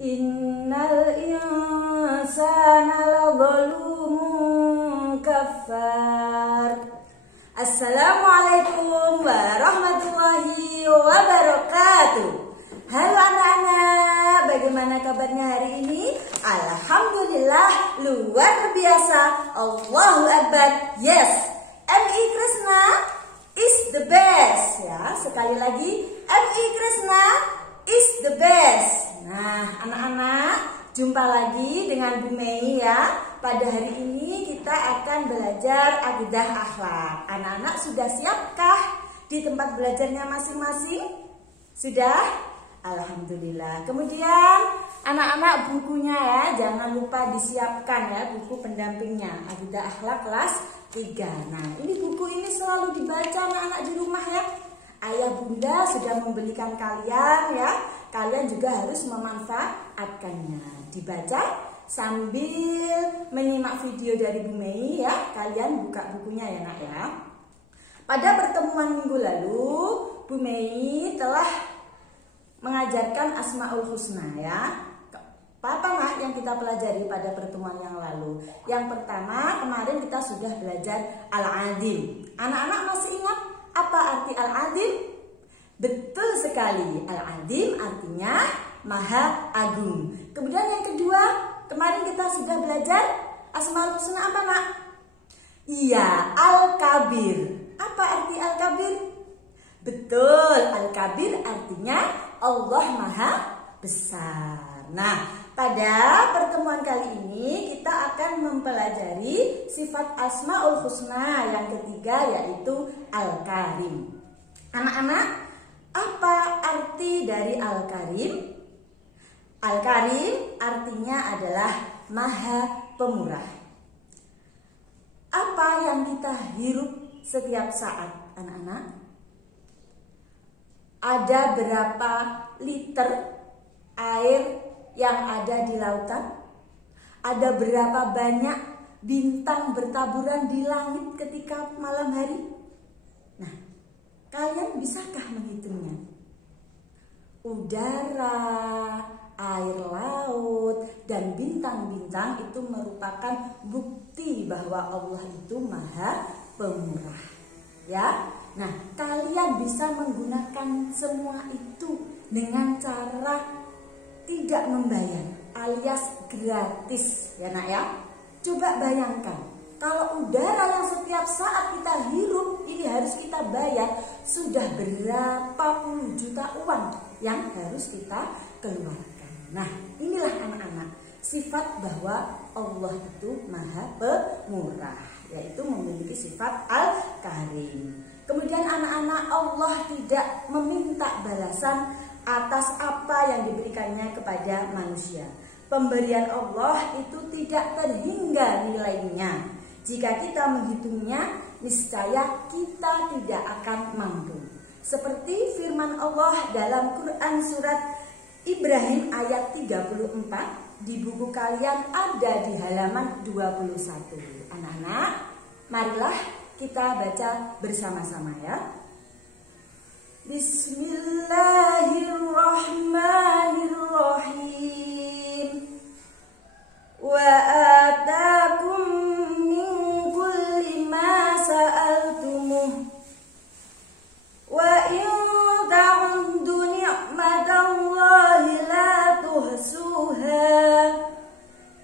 Innal insana ladzalumun kafar. Assalamualaikum warahmatullahi wabarakatuh. Halo anak-anak, bagaimana kabarnya hari ini? Alhamdulillah, luar biasa. Allahu Akbar. Yes, MI Krishna is the best. Ya, sekali lagi, MI Krishna is the best. Nah, anak-anak, jumpa lagi dengan Bu Mei ya. Pada hari ini kita akan belajar akidah akhlak. Anak-anak sudah siapkah di tempat belajarnya masing-masing? Sudah? Alhamdulillah. Kemudian anak-anak bukunya ya, jangan lupa disiapkan ya, buku pendampingnya akidah akhlak kelas 3. Nah, ini buku ini selalu dibaca anak-anak di rumah ya. Ayah bunda sudah membelikan kalian ya. Kalian juga harus memanfaatkannya. Dibaca sambil menyimak video dari Bu Mei ya. Kalian buka bukunya ya nak ya. Pada pertemuan minggu lalu, Bu Mei telah mengajarkan Asmaul Husna ya. Apa nak yang kita pelajari pada pertemuan yang lalu? Yang pertama, kemarin kita sudah belajar Al-Adil. Anak-anak masih ingat apa arti Al-Adil? Betul sekali, Al-Adil artinya Maha Agung. Kemudian yang kedua, kemarin kita sudah belajar Asmaul Husna apa nak? Iya, Al-Kabir. Apa arti Al-Kabir? Betul, Al-Kabir artinya Allah Maha Besar. Nah, pada pertemuan kali ini kita akan mempelajari sifat Asmaul Husna yang ketiga, yaitu Al-Karim. Anak-anak, apa arti dari Al-Karim? Al-Karim artinya adalah Maha Pemurah. Apa yang kita hirup setiap saat, anak-anak? Ada berapa liter air yang ada di lautan? Ada berapa banyak bintang bertaburan di langit ketika malam hari? Nah, kalian bisakah menghitungnya? Udara, air laut, dan bintang-bintang itu merupakan bukti bahwa Allah itu Maha Pemurah. Ya. Nah, kalian bisa menggunakan semua itu dengan cara tidak membayar alias gratis ya nak ya. Coba bayangkan, kalau udara yang setiap saat kita hirup ini harus kita bayar, sudah berapa puluh juta uang yang harus kita keluarkan. Nah, inilah anak-anak sifat bahwa Allah itu Maha Pemurah, yaitu memiliki sifat Al-Karim. Kemudian anak-anak, Allah tidak meminta balasan atas apa yang diberikannya kepada manusia. Pemberian Allah itu tidak terhingga nilainya. Jika kita menghitungnya, niscaya kita tidak akan mampu. Seperti firman Allah dalam Quran surat Ibrahim ayat 34, di buku kalian ada di halaman 21. Anak-anak, marilah kita baca bersama-sama ya. Bismillahirrahmanirrahim. Wa atakum min kulli ma sa'altumuh. Wa in ta'uddu ni'matallahi la tuhsuha.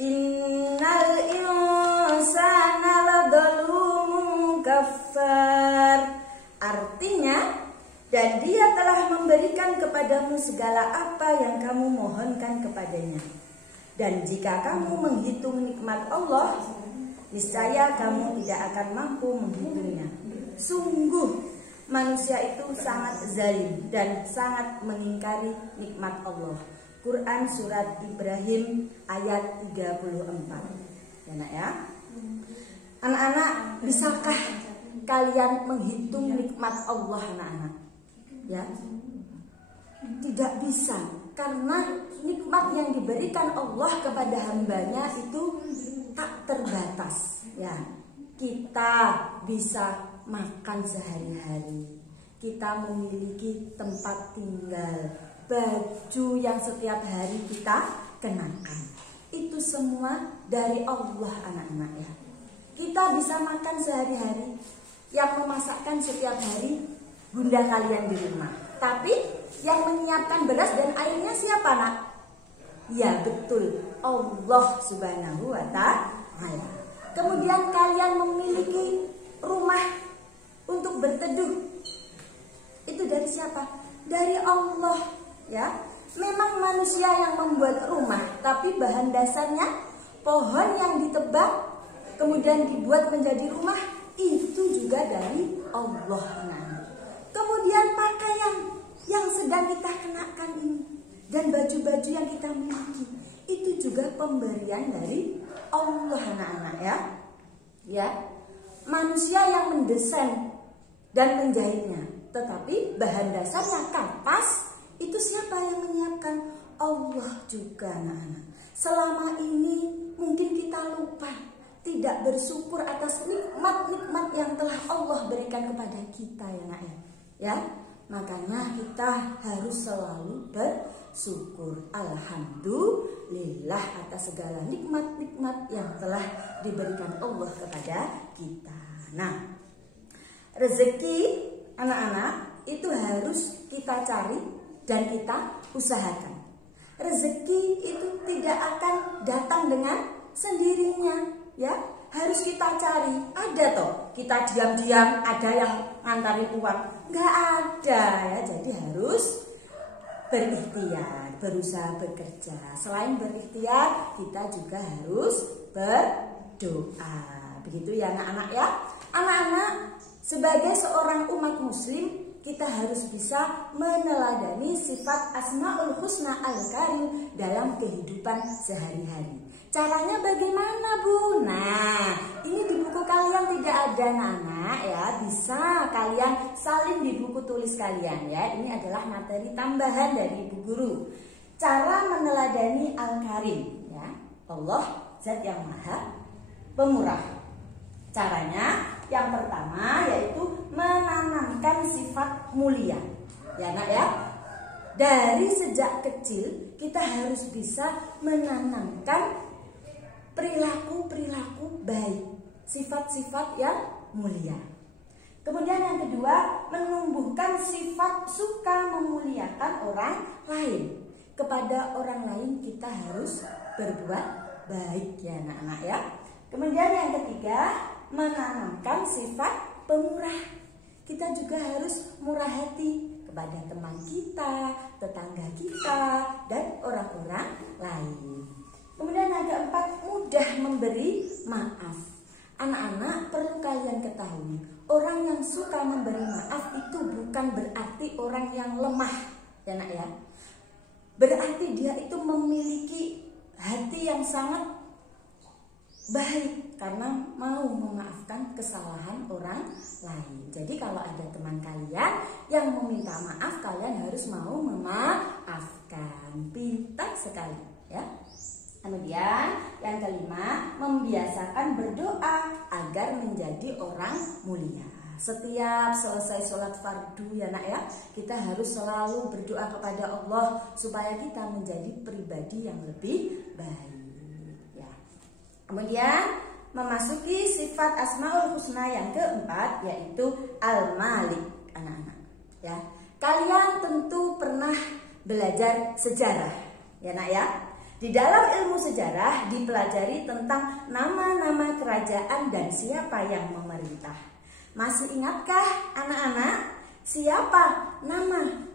Innal insana ladzalumun kafar. Artinya, dan Dia telah memberikan kepadamu segala apa yang kamu mohonkan kepadanya. Dan jika kamu menghitung nikmat Allah, niscaya kamu tidak akan mampu menghitungnya. Sungguh manusia itu sangat zalim dan sangat mengingkari nikmat Allah. Quran surat Ibrahim ayat 34. Ya nak ya. Anak-anak, bisakah kalian menghitung nikmat Allah anak-anak? Ya, tidak bisa, karena nikmat yang diberikan Allah kepada hambanya itu tak terbatas. Ya, kita bisa makan sehari-hari, kita memiliki tempat tinggal, baju yang setiap hari kita kenakan. Itu semua dari Allah anak-anak ya. Kita bisa makan sehari-hari. Yang memasakkan setiap hari bunda kalian di rumah. Tapi yang menyiapkan beras dan airnya siapa nak? Ya betul, Allah Subhanahu wa Ta'ala. Kemudian kalian memiliki rumah untuk berteduh. Itu dari siapa? Dari Allah ya. Memang manusia yang membuat rumah, tapi bahan dasarnya pohon yang ditebang kemudian dibuat menjadi rumah, itu juga dari Allah. Kemudian pakaian yang sedang kita kenakan ini dan baju-baju yang kita miliki, itu juga pemberian dari Allah anak-anak ya. Ya, manusia yang mendesain dan menjahitnya, tetapi bahan dasarnya kapas, itu siapa yang menyiapkan? Allah juga anak-anak. Selama ini mungkin kita lupa, tidak bersyukur atas nikmat-nikmat yang telah Allah berikan kepada kita ya nak ya. Makanya kita harus selalu bersyukur. Alhamdulillah atas segala nikmat-nikmat yang telah diberikan Allah kepada kita. Nah, rezeki anak-anak itu harus kita cari dan kita usahakan. Rezeki itu tidak akan datang dengan sendirinya ya, harus kita cari. Ada toh kita diam-diam ada yang ngantarin uang? Nggak ada ya. Jadi harus berikhtiar, berusaha bekerja. Selain berikhtiar, kita juga harus berdoa. Begitu ya anak-anak ya. Anak-anak, sebagai seorang umat muslim, kita harus bisa meneladani sifat Asmaul Husna Al-Karim dalam kehidupan sehari-hari. Caranya bagaimana Bu? Nah, ini di buku kalian tidak ada anak-anak ya. Bisa kalian salin di buku tulis kalian ya. Ini adalah materi tambahan dari Ibu Guru. Cara meneladani Al-Karim ya. Allah Zat yang Maha Pemurah. Caranya yang pertama yaitu menanamkan sifat mulia. Ya nak ya. Dari sejak kecil kita harus bisa menanamkan perilaku-perilaku baik, sifat-sifat yang mulia. Kemudian yang kedua, menumbuhkan sifat suka memuliakan orang lain. Kepada orang lain kita harus berbuat baik ya anak-anak ya. Kemudian yang ketiga, menanamkan sifat pemurah. Kita juga harus murah hati kepada teman kita, tetangga kita, dan orang-orang lain. Kemudian yang keempat, mudah memberi maaf. Anak-anak perlu kalian ketahui, orang yang suka memberi maaf itu bukan berarti orang yang lemah, ya nak ya. Berarti dia itu memiliki hati yang sangat baik karena mau memaafkan kesalahan orang lain. Jadi kalau ada teman kalian yang meminta maaf, kalian harus mau memaafkan. Pintar sekali ya. Kemudian yang kelima, membiasakan berdoa agar menjadi orang mulia. Setiap selesai sholat fardu ya nak ya, kita harus selalu berdoa kepada Allah supaya kita menjadi pribadi yang lebih baik ya. Kemudian memasuki sifat Asmaul Husna yang keempat yaitu Al-Malik anak-anak ya. Kalian tentu pernah belajar sejarah ya nak ya. Di dalam ilmu sejarah dipelajari tentang nama-nama kerajaan dan siapa yang memerintah. Masih ingatkah anak-anak siapa nama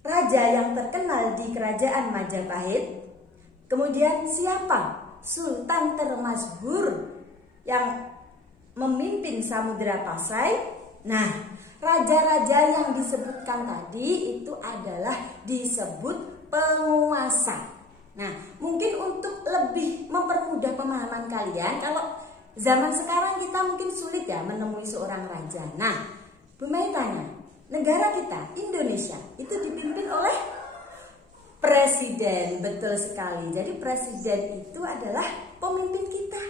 raja yang terkenal di kerajaan Majapahit? Kemudian siapa sultan termasyhur yang memimpin Samudra Pasai? Nah, raja-raja yang disebutkan tadi itu adalah disebut penguasa. Nah, mungkin untuk lebih mempermudah pemahaman kalian, kalau zaman sekarang kita mungkin sulit ya menemui seorang raja. Nah, Bu Mai tanya, negara kita, Indonesia, itu dipimpin oleh presiden. Betul sekali. Jadi presiden itu adalah pemimpin kita,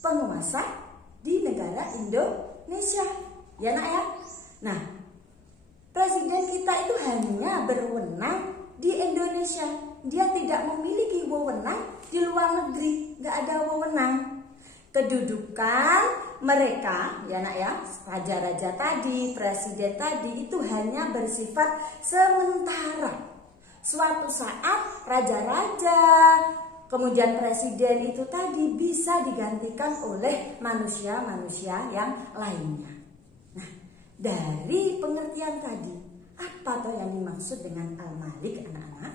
penguasa di negara Indonesia. Ya nak ya? Nah, Presiden kita itu hanya berwenang di Indonesia. Dia tidak memiliki wewenang di luar negeri, nggak ada wewenang. Kedudukan mereka, ya nak ya, raja-raja tadi, presiden tadi itu hanya bersifat sementara. Suatu saat raja-raja, kemudian presiden itu tadi bisa digantikan oleh manusia-manusia yang lainnya. Nah, dari pengertian tadi, apa toh yang dimaksud dengan Al-Malik, anak-anak?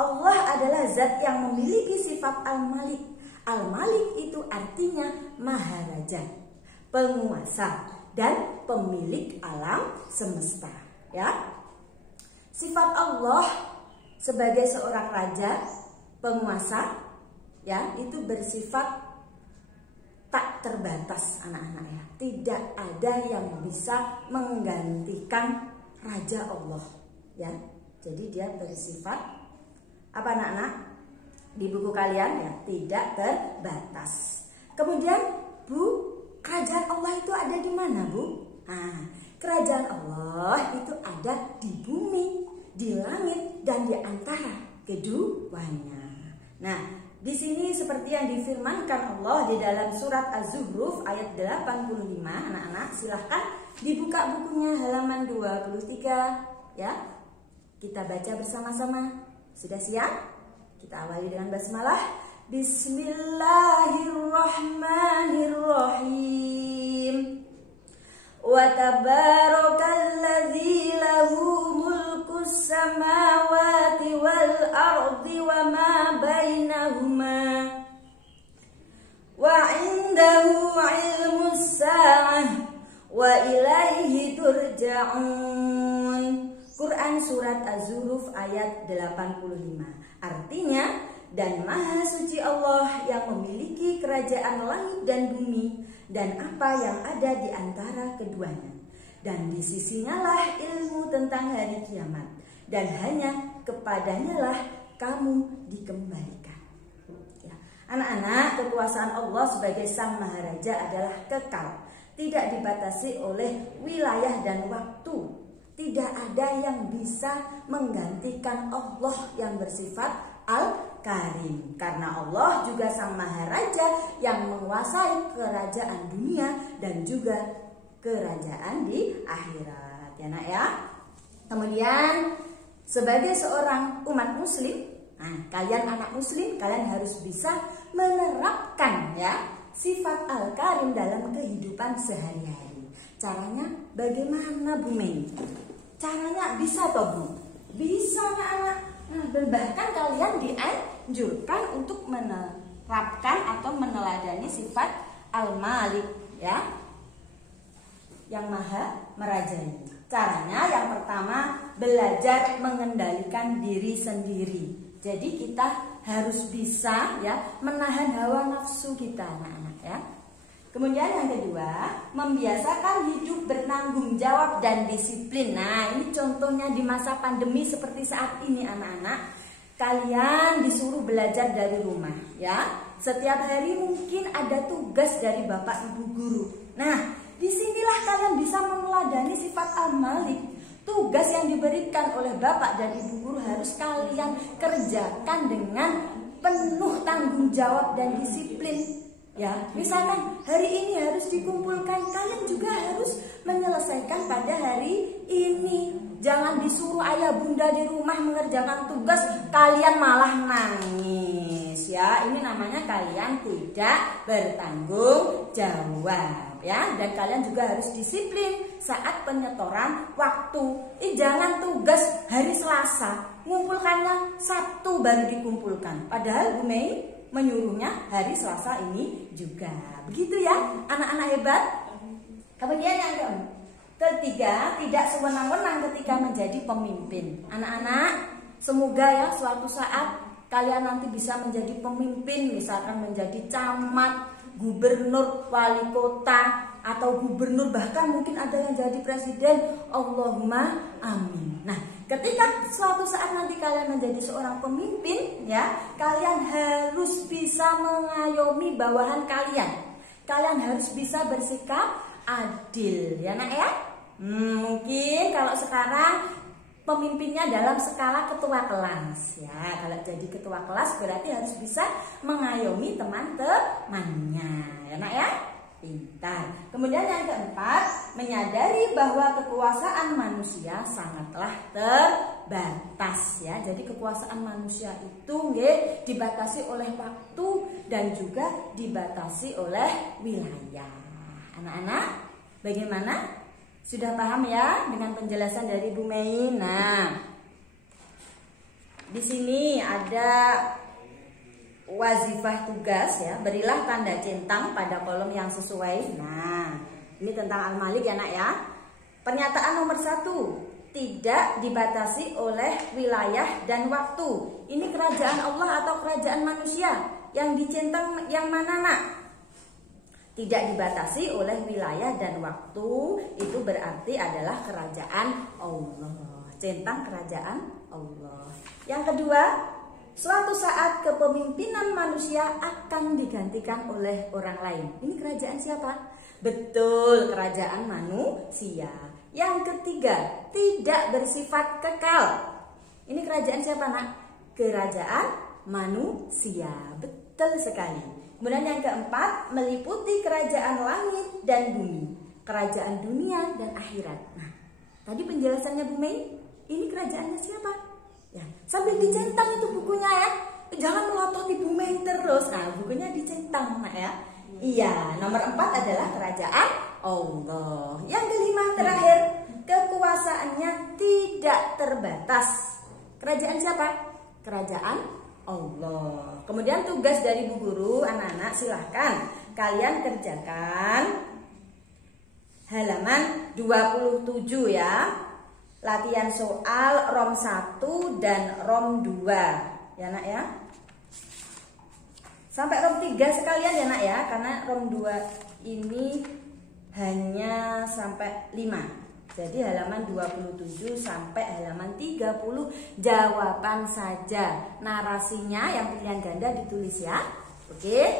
Allah adalah zat yang memiliki sifat Al-Malik. Al-Malik itu artinya maharaja, penguasa dan pemilik alam semesta, ya. Sifat Allah sebagai seorang raja, penguasa, ya, itu bersifat tak terbatas, anak-anak ya. Tidak ada yang bisa menggantikan Raja Allah, ya. Jadi dia bersifat apa, anak-anak? Di buku kalian ya, tidak terbatas. Kemudian, Bu, kerajaan Allah itu ada di mana, Bu? Nah, kerajaan Allah itu ada di bumi, di langit, dan di antara keduanya. Nah, di sini seperti yang difirmankan Allah di dalam surat Az-Zukhruf ayat 85, anak-anak silahkan dibuka bukunya halaman 23, ya. Kita baca bersama-sama. Sudah siap? Kita awali dengan basmalah. Bismillahirrahmanirrahim. Wa tabarakalladzi lahu mulkus samawati wal ardi wa ma bainahuma wa indahu ilmus sa'ah wa ilaihi turja'un. Quran surat Az-Zukhruf ayat 85. Artinya, dan maha suci Allah yang memiliki kerajaan langit dan bumi dan apa yang ada di antara keduanya. Dan di sisinya lah ilmu tentang hari kiamat, dan hanya kepadanya lah kamu dikembalikan. Ya. Anak-anak, kekuasaan Allah sebagai sang maharaja adalah kekal, tidak dibatasi oleh wilayah dan waktu. Tidak ada yang bisa menggantikan Allah yang bersifat Al-Karim. Karena Allah juga sang maharaja yang menguasai kerajaan dunia dan juga kerajaan di akhirat. Ya nak ya. Kemudian sebagai seorang umat muslim, nah, kalian anak muslim, kalian harus bisa menerapkan ya sifat Al-Karim dalam kehidupan sehari-hari. Caranya bagaimana, Bu Mei? Caranya bisa toh, Bu? Bisa, anak-anak. Nah, bahkan kalian dianjurkan untuk menerapkan atau meneladani sifat Al-Malik, ya, yang maha merajai. Caranya yang pertama, belajar mengendalikan diri sendiri. Jadi kita harus bisa ya menahan hawa nafsu kita, anak-anak ya. Kemudian yang kedua, membiasakan hidup bertanggung jawab dan disiplin. Nah, ini contohnya di masa pandemi seperti saat ini, anak-anak. Kalian disuruh belajar dari rumah, ya. Setiap hari mungkin ada tugas dari Bapak Ibu guru. Nah, disinilah kalian bisa meneladani sifat Al-Malik. Tugas yang diberikan oleh Bapak dan Ibu guru harus kalian kerjakan dengan penuh tanggung jawab dan disiplin. Ya, misalkan hari ini harus dikumpulkan, kalian juga harus menyelesaikan pada hari ini. Jangan disuruh ayah bunda di rumah mengerjakan tugas, kalian malah nangis. Ya, ini namanya kalian tidak bertanggung jawab. Ya, dan kalian juga harus disiplin saat penyetoran waktu. Jangan tugas hari Selasa, ngumpulkannya Sabtu baru dikumpulkan. Padahal Bu Mei menyuruhnya hari Selasa ini juga. Begitu ya, anak-anak hebat. Kemudian yang ketiga, tidak sewenang-wenang ketika menjadi pemimpin. Anak-anak, semoga ya suatu saat kalian nanti bisa menjadi pemimpin, misalkan menjadi camat, gubernur, wali kota, atau gubernur, bahkan mungkin ada yang jadi presiden. Allahumma amin. Nah, ketika suatu saat nanti kalian menjadi seorang pemimpin, ya, kalian harus bisa mengayomi bawahan kalian. Kalian harus bisa bersikap adil, ya nak ya. Mungkin kalau sekarang pemimpinnya dalam skala ketua kelas ya. Kalau jadi ketua kelas berarti harus bisa mengayomi teman-temannya. Ya nak ya? Pintar. Kemudian yang keempat, menyadari bahwa kekuasaan manusia sangatlah terbatas ya. Jadi kekuasaan manusia itu dibatasi oleh waktu dan juga dibatasi oleh wilayah. Anak-anak, bagaimana? Sudah paham ya dengan penjelasan dari Bu Mei? Nah, di sini ada wazifah tugas ya, berilah tanda centang pada kolom yang sesuai. Nah, ini tentang Al-Malik ya nak ya. Pernyataan nomor 1, tidak dibatasi oleh wilayah dan waktu. Ini kerajaan Allah atau kerajaan manusia? Yang dicentang yang mana nak? Tidak dibatasi oleh wilayah dan waktu, itu berarti adalah kerajaan Allah. Centang kerajaan Allah. Yang kedua, suatu saat kepemimpinan manusia akan digantikan oleh orang lain. Ini kerajaan siapa? Betul, kerajaan manusia. Yang ketiga, tidak bersifat kekal. Ini kerajaan siapa nak? Kerajaan manusia. Betul sekali. Kemudian yang keempat, meliputi kerajaan langit dan bumi, kerajaan dunia dan akhirat. Nah, tadi penjelasannya Bu Mei, ini kerajaannya siapa? Ya, sambil dicentang itu bukunya ya. Jangan melototi Bu Mei terus. Nah, bukunya dicentang nak ya. Iya, nomor 4 adalah kerajaan Allah. Yang kelima terakhir, kekuasaannya tidak terbatas. Kerajaan siapa? Kerajaan Allah. Kemudian tugas dari Bu Guru, anak-anak silahkan kalian kerjakan halaman 27 ya. Latihan soal ROM 1 dan ROM 2 ya nak ya. Sampai ROM 3 sekalian ya nak ya, karena ROM 2 ini hanya sampai 5. Jadi halaman 27 sampai halaman 30 jawaban saja. Narasinya yang pilihan ganda ditulis ya. Oke.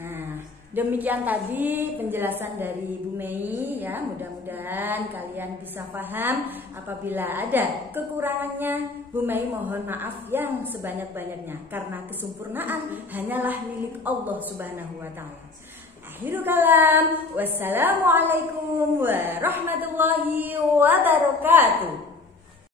Nah, demikian tadi penjelasan dari Bu Mei ya. Mudah-mudahan kalian bisa paham. Apabila ada kekurangannya, Bu Mei mohon maaf yang sebanyak-banyaknya, karena kesempurnaan hanyalah milik Allah Subhanahu wa taala. Akhirul kalam, wassalamualaikum warahmatullahi wabarakatuh.